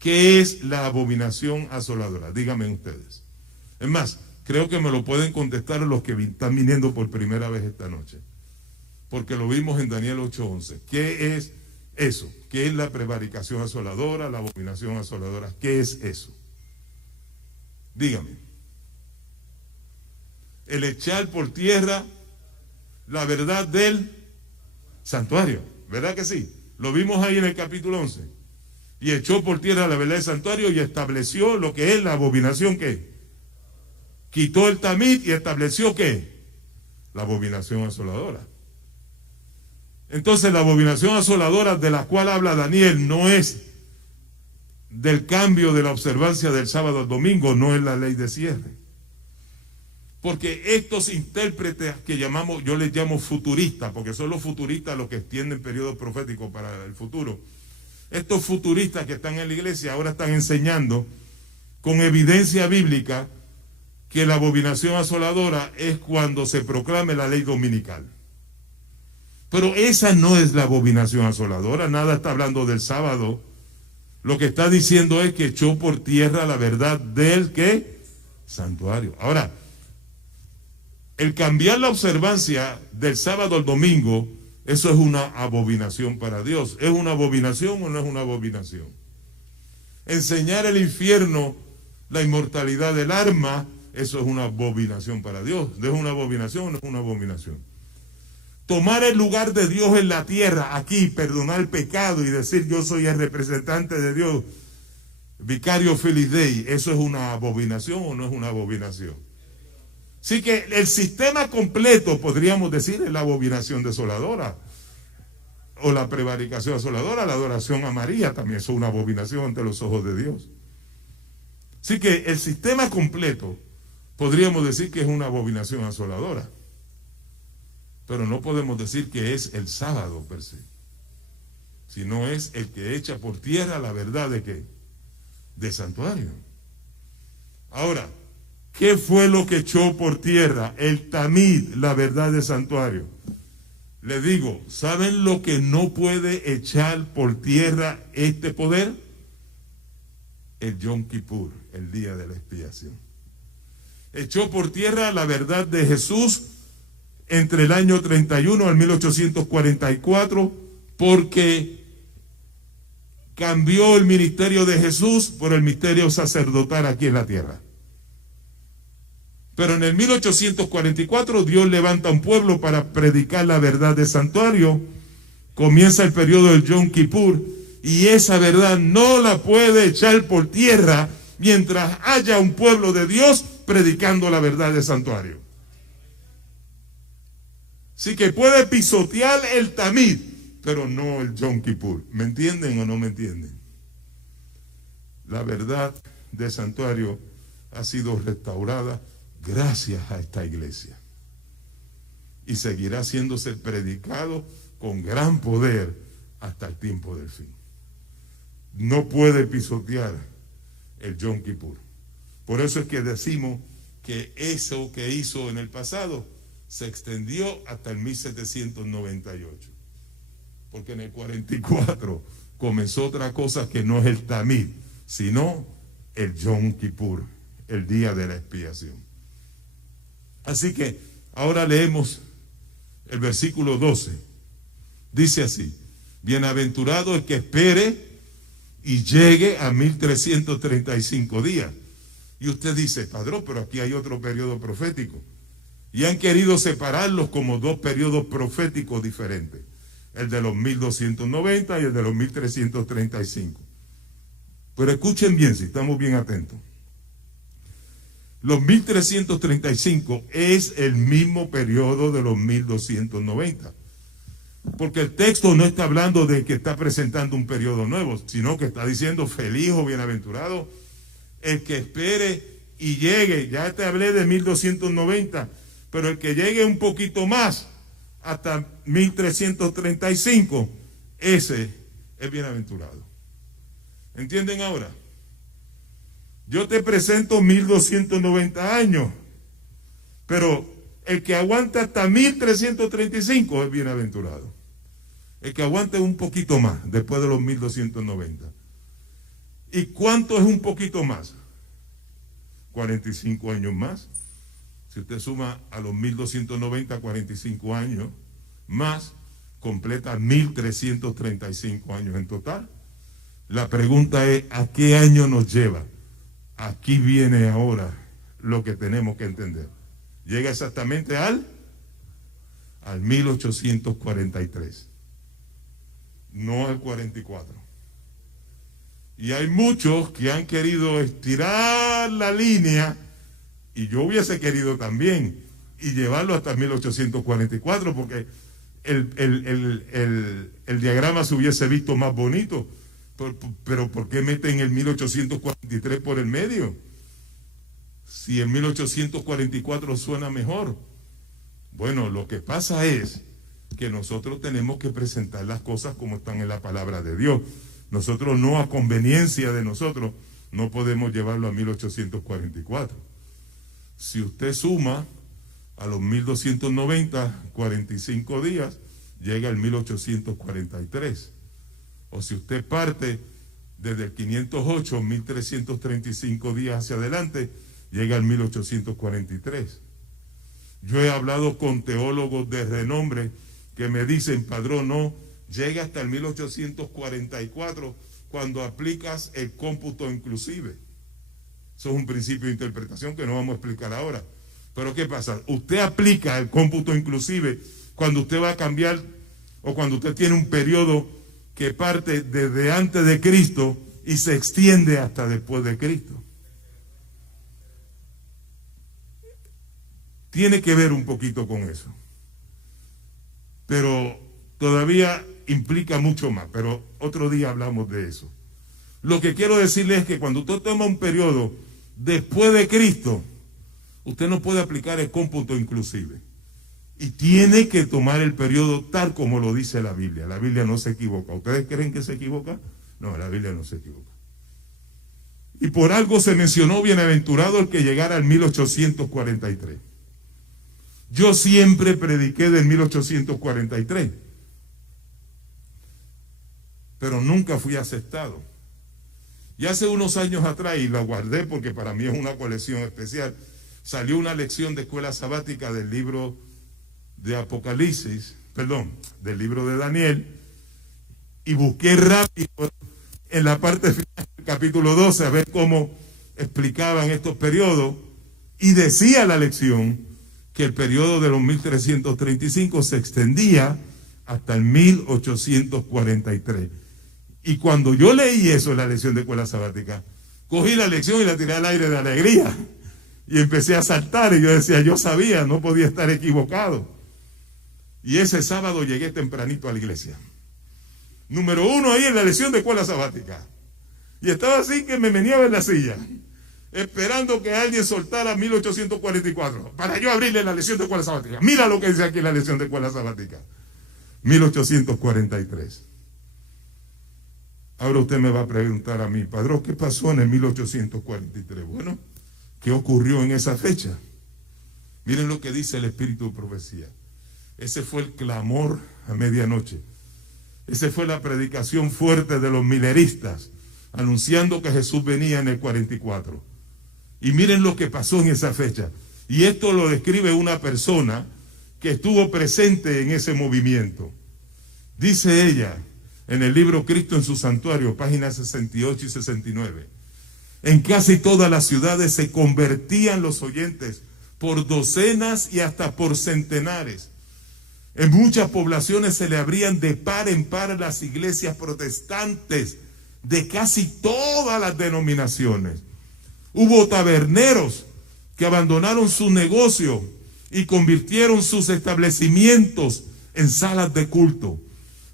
¿Qué es la abominación asoladora? Díganme ustedes. Es más, creo que me lo pueden contestar los que están viniendo por primera vez esta noche, porque lo vimos en Daniel 8:11. ¿Qué es eso? ¿Qué es la prevaricación asoladora, la abominación asoladora? ¿Qué es eso? Dígame. El echar por tierra la verdad del santuario, ¿verdad que sí? Lo vimos ahí en el capítulo 11. Y echó por tierra la verdad del santuario y estableció lo que es la abominación, ¿qué? Quitó el tamid y estableció, ¿qué? La abominación asoladora. Entonces la abominación asoladora de la cual habla Daniel no es del cambio de la observancia del sábado al domingo, no es la ley de cierre. Porque estos intérpretes que llamamos, yo les llamo futuristas, porque son los futuristas los que extienden periodos proféticos para el futuro. Estos futuristas que están en la iglesia ahora están enseñando con evidencia bíblica que la abominación asoladora es cuando se proclame la ley dominical. Pero esa no es la abominación asoladora, nada está hablando del sábado. Lo que está diciendo es que echó por tierra la verdad del ¿qué? Santuario. Ahora, el cambiar la observancia del sábado al domingo, eso es una abominación para Dios. ¿Es una abominación o no es una abominación? Enseñar el infierno, la inmortalidad del alma, eso es una abominación para Dios. ¿Es una abominación o no es una abominación? Tomar el lugar de Dios en la tierra, aquí, perdonar el pecado y decir yo soy el representante de Dios, vicario Filis Dei, ¿eso es una abominación o no es una abominación? Así que el sistema completo, podríamos decir, es la abominación desoladora, o la prevaricación asoladora, la adoración a María, también es una abominación ante los ojos de Dios. Así que el sistema completo, podríamos decir que es una abominación asoladora, pero no podemos decir que es el sábado per se, sino es el que echa por tierra la verdad de ¿qué? De santuario. Ahora, ¿qué fue lo que echó por tierra? El tamid, la verdad del santuario. Le digo, ¿saben lo que no puede echar por tierra este poder? El Yom Kippur, el día de la expiación. Echó por tierra la verdad de Jesús entre el año 31 al 1844, porque cambió el ministerio de Jesús por el ministerio sacerdotal aquí en la tierra. Pero en el 1844 Dios levanta un pueblo para predicar la verdad del santuario. Comienza el periodo del Yom Kippur y esa verdad no la puede echar por tierra mientras haya un pueblo de Dios predicando la verdad del santuario. Así que puede pisotear el tamid, pero no el Yom Kippur. ¿Me entienden o no me entienden? La verdad del santuario ha sido restaurada gracias a esta iglesia y seguirá haciéndose predicado con gran poder hasta el tiempo del fin. No puede pisotear el Yom Kippur. Por eso es que decimos que eso que hizo en el pasado se extendió hasta el 1798, porque en el 44 comenzó otra cosa que no es el tamid, sino el Yom Kippur, el día de la expiación. Así que ahora leemos el versículo 12. Dice así: bienaventurado el que espere y llegue a 1335 días. Y usted dice, padrón, pero aquí hay otro periodo profético. Y han querido separarlos como dos periodos proféticos diferentes: el de los 1290 y el de los 1335. Pero escuchen bien, si estamos bien atentos. Los 1335 es el mismo periodo de los 1290. Porque el texto no está hablando de que está presentando un periodo nuevo, sino que está diciendo feliz o bienaventurado el que espere y llegue. Ya te hablé de 1290, pero el que llegue un poquito más hasta 1335, ese es bienaventurado. ¿Entienden ahora? Yo te presento 1290 años, pero el que aguanta hasta 1335 es bienaventurado. El que aguante un poquito más después de los 1290. ¿Y cuánto es un poquito más? 45 años más. Si usted suma a los 1290, 45 años más, completa 1335 años en total. La pregunta es, ¿a qué año nos lleva? Aquí viene ahora lo que tenemos que entender. Llega exactamente al 1843, no al 44. Y hay muchos que han querido estirar la línea, y yo hubiese querido también, y llevarlo hasta 1844, porque el diagrama se hubiese visto más bonito. Pero ¿por qué meten el 1843 por el medio? Si el 1844 suena mejor. Bueno, lo que pasa es que nosotros tenemos que presentar las cosas como están en la palabra de Dios. Nosotros no, a conveniencia de nosotros, no podemos llevarlo a 1844. Si usted suma a los 1290, 45 días, llega al 1843. O si usted parte desde el 508, 1335 días hacia adelante, llega al 1843. Yo he hablado con teólogos de renombre que me dicen, padrón, no, llega hasta el 1844 cuando aplicas el cómputo inclusive. Eso es un principio de interpretación que no vamos a explicar ahora. Pero ¿qué pasa? Usted aplica el cómputo inclusive cuando usted va a cambiar o cuando usted tiene un periodo que parte desde antes de Cristo y se extiende hasta después de Cristo. Tiene que ver un poquito con eso. Pero todavía implica mucho más, pero otro día hablamos de eso. Lo que quiero decirle es que cuando usted toma un periodo después de Cristo, usted no puede aplicar el cómputo inclusive. Y tiene que tomar el periodo tal como lo dice la Biblia. La Biblia no se equivoca. ¿Ustedes creen que se equivoca? No, la Biblia no se equivoca. Y por algo se mencionó bienaventurado el que llegara al 1843. Yo siempre prediqué del 1843, pero nunca fui aceptado. Y hace unos años atrás, y la guardé porque para mí es una colección especial, salió una lección de escuela sabática del libro de Apocalipsis, del libro de Daniel, y busqué rápido en la parte final del capítulo 12 a ver cómo explicaban estos periodos, y decía la lección que el periodo de los 1335 se extendía hasta el 1843. Y cuando yo leí eso en la lección de escuela sabática, cogí la lección y la tiré al aire de alegría, y empecé a saltar, y yo decía, yo sabía, no podía estar equivocado. Y ese sábado llegué tempranito a la iglesia. Número 1 ahí en la lección de escuela sabática. Y estaba así que me meneaba en la silla, esperando que alguien soltara 1844, para yo abrirle la lección de escuela sabática. Mira lo que dice aquí la lección de escuela sabática. 1843. Ahora usted me va a preguntar a mí, padrón, ¿qué pasó en el 1843? Bueno, ¿qué ocurrió en esa fecha? Miren lo que dice el Espíritu de Profecía. Ese fue el clamor a medianoche. Esa fue la predicación fuerte de los mileristas, anunciando que Jesús venía en el 44. Y miren lo que pasó en esa fecha. Y esto lo describe una persona que estuvo presente en ese movimiento. Dice ella, en el libro Cristo en su Santuario, páginas 68 y 69. En casi todas las ciudades se convertían los oyentes por docenas y hasta por centenares. En muchas poblaciones se le abrían de par en par las iglesias protestantes de casi todas las denominaciones. Hubo taberneros que abandonaron su negocio y convirtieron sus establecimientos en salas de culto.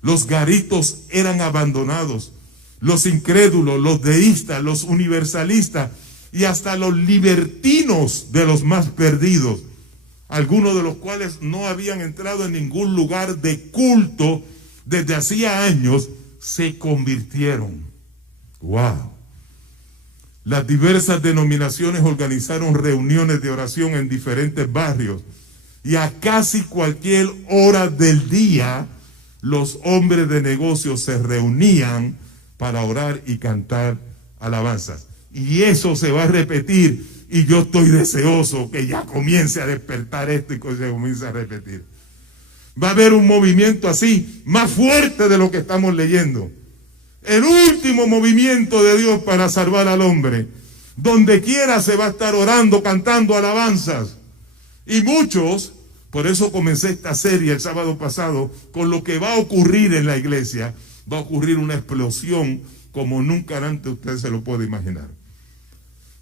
Los garitos eran abandonados. Los incrédulos, los deístas, los universalistas y hasta los libertinos de los más perdidos, algunos de los cuales no habían entrado en ningún lugar de culto desde hacía años, se convirtieron. ¡Wow! Las diversas denominaciones organizaron reuniones de oración en diferentes barrios y a casi cualquier hora del día los hombres de negocios se reunían para orar y cantar alabanzas. Y eso se va a repetir, y yo estoy deseoso que ya comience a despertar esto y que se comience a repetir. Va a haber un movimiento así, más fuerte de lo que estamos leyendo. El último movimiento de Dios para salvar al hombre. Donde quiera se va a estar orando, cantando alabanzas. Y muchos, por eso comencé esta serie el sábado pasado, con lo que va a ocurrir en la iglesia. Va a ocurrir una explosión como nunca antes usted se lo puede imaginar.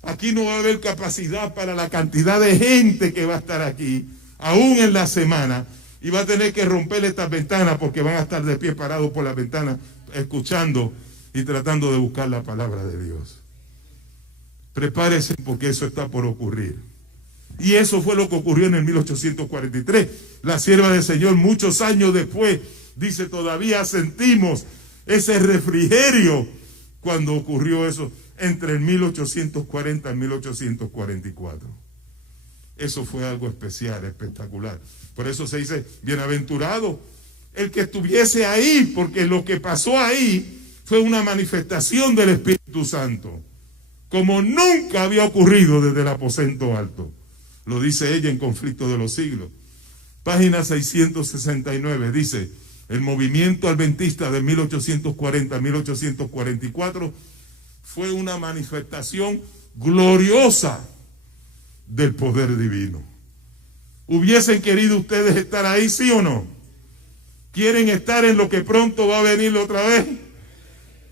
Aquí no va a haber capacidad para la cantidad de gente que va a estar aquí, aún en la semana, y va a tener que romper estas ventanas porque van a estar de pie parados por las ventanas, escuchando y tratando de buscar la palabra de Dios. Prepárese porque eso está por ocurrir. Y eso fue lo que ocurrió en el 1843. La sierva del Señor, muchos años después, dice, todavía sentimos ese refrigerio cuando ocurrió eso entre el 1840 y 1844. Eso fue algo especial, espectacular. Por eso se dice, bienaventurado el que estuviese ahí, porque lo que pasó ahí fue una manifestación del Espíritu Santo, como nunca había ocurrido desde el aposento alto. Lo dice ella en Conflicto de los Siglos. Página 669 dice, el movimiento adventista de 1840 a 1844 fue una manifestación gloriosa del poder divino. ¿Hubiesen querido ustedes estar ahí, sí o no? ¿Quieren estar en lo que pronto va a venir otra vez?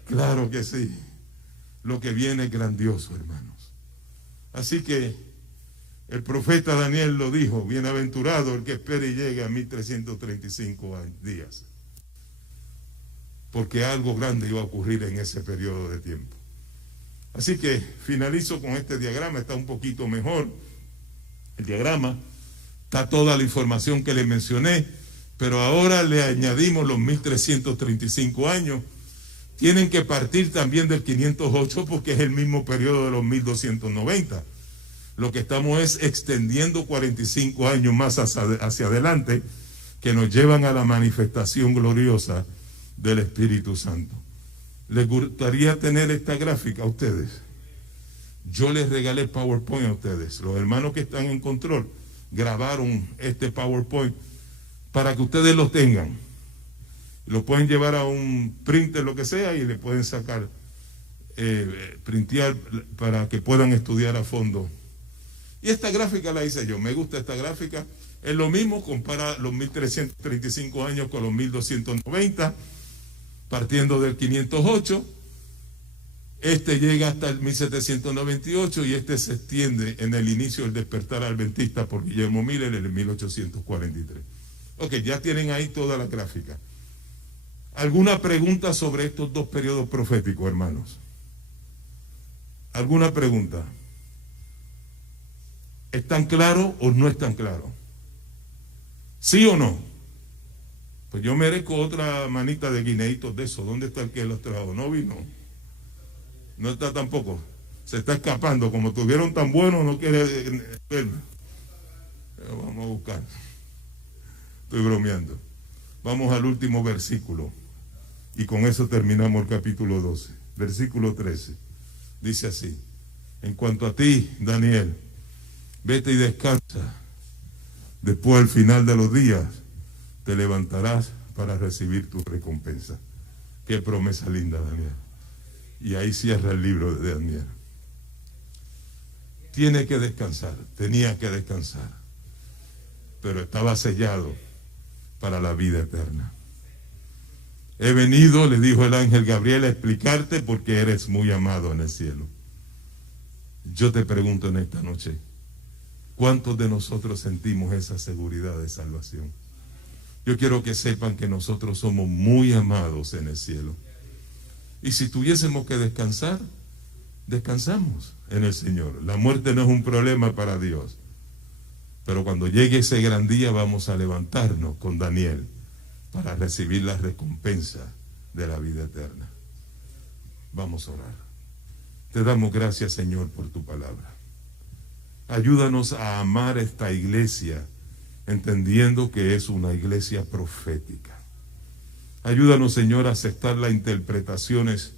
Claro que sí. Lo que viene es grandioso, hermanos. Así que el profeta Daniel lo dijo, bienaventurado el que espere y llegue a 1335 días. Porque algo grande iba a ocurrir en ese periodo de tiempo. Así que finalizo con este diagrama, está un poquito mejor. El diagrama, está toda la información que le mencioné, pero ahora le añadimos los 1335 años. Tienen que partir también del 508 porque es el mismo periodo de los 1290. Lo que estamos es extendiendo 45 años más hacia adelante que nos llevan a la manifestación gloriosa del Espíritu Santo. ¿Les gustaría tener esta gráfica a ustedes? Yo les regalé PowerPoint a ustedes. Los hermanos que están en control grabaron este PowerPoint para que ustedes lo tengan. Lo pueden llevar a un printer, lo que sea, y le pueden sacar, printear para que puedan estudiar a fondo. Y esta gráfica la hice yo. Me gusta esta gráfica. Es lo mismo, compara los 1335 años con los 1290. Partiendo del 508, este llega hasta el 1798 y este se extiende en el inicio del despertar adventista por Guillermo Miller en el 1843. Ok, ya tienen ahí toda la gráfica. ¿Alguna pregunta sobre estos dos periodos proféticos, hermanos? ¿Alguna pregunta? ¿Están claros o no están claros? ¿Sí o no? Pues yo merezco otra manita de guineitos de eso. ¿Dónde está el que los trajo? ¿No vino? No está tampoco. Se está escapando. Como tuvieron tan buenos, no quiere verme. Pero vamos a buscar. Estoy bromeando. Vamos al último versículo. Y con eso terminamos el capítulo 12. Versículo 13. Dice así. En cuanto a ti, Daniel, vete y descansa. Después, al final de los días, te levantarás para recibir tu recompensa. Qué promesa linda, Daniel. Y ahí cierra el libro de Daniel. Tiene que descansar, tenía que descansar, pero estaba sellado para la vida eterna. He venido, le dijo el ángel Gabriel, a explicarte porque eres muy amado en el cielo. Yo te pregunto en esta noche, ¿cuántos de nosotros sentimos esa seguridad de salvación? Yo quiero que sepan que nosotros somos muy amados en el cielo. Y si tuviésemos que descansar, descansamos en el Señor. La muerte no es un problema para Dios. Pero cuando llegue ese gran día vamos a levantarnos con Daniel para recibir la recompensa de la vida eterna. Vamos a orar. Te damos gracias, Señor, por tu palabra. Ayúdanos a amar esta iglesia, entendiendo que es una iglesia profética. Ayúdanos, Señor, a aceptar las interpretaciones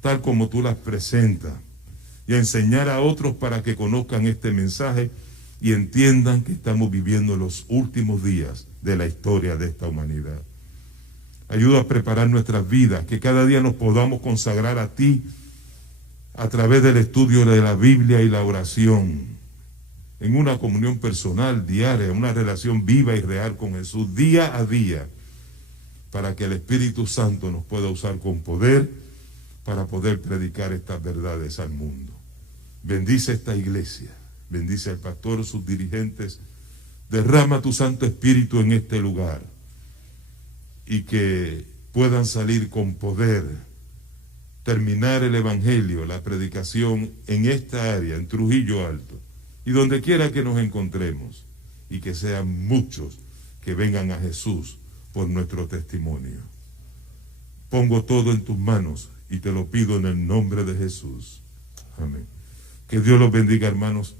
tal como tú las presentas y a enseñar a otros para que conozcan este mensaje y entiendan que estamos viviendo los últimos días de la historia de esta humanidad. Ayuda a preparar nuestras vidas, que cada día nos podamos consagrar a ti a través del estudio de la Biblia y la oración, en una comunión personal, diaria, una relación viva y real con Jesús, día a día, para que el Espíritu Santo nos pueda usar con poder para poder predicar estas verdades al mundo. Bendice esta iglesia, bendice al pastor, sus dirigentes, derrama tu Santo Espíritu en este lugar y que puedan salir con poder, terminar el Evangelio, la predicación en esta área, en Trujillo Alto, y donde quiera que nos encontremos, y que sean muchos que vengan a Jesús por nuestro testimonio. Pongo todo en tus manos y te lo pido en el nombre de Jesús. Amén. Que Dios los bendiga, hermanos.